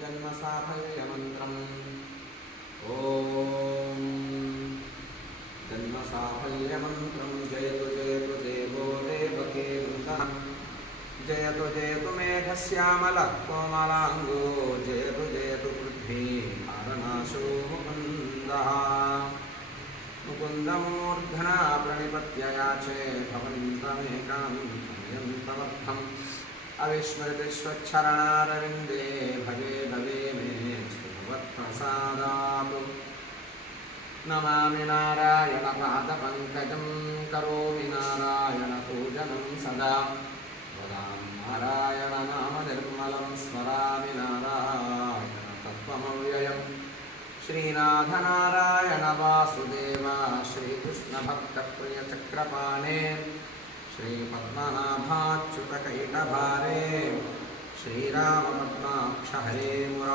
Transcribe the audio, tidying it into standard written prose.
जन्मसाफल्यमन्त्रम् ॐ जन्मसाफल्यमन्त्रं जयतु जयतु देवो देवके नूतनः जयतु जयतु मेघश्यामलः कोमलाङ्गो जयतु जयतु पृथ्वी भारनाशो मुकुन्दः मुकुन्दमूर्धना प्रणिपत्ययाचे भवन्तमेकान्तमर्थम् अविस्मृतिस्वच्छरणारविन्दे भगे भवे मे स्तुभवत्प्रसादात् नमामि नारायणपादपङ्कजं करोमि नारायणपूजनं सदा वदामि नारायणनामनिर्मलं स्मरामि नारायणतत्त्वमव्ययम् श्रीनाथनारायण वासुदेव श्रीकृष्णभक्तप्रियचक्रपाणे श्रीपद्मनाभाच्युतकैटभारे श्रीरामपद्माक्ष हरे मुरारे।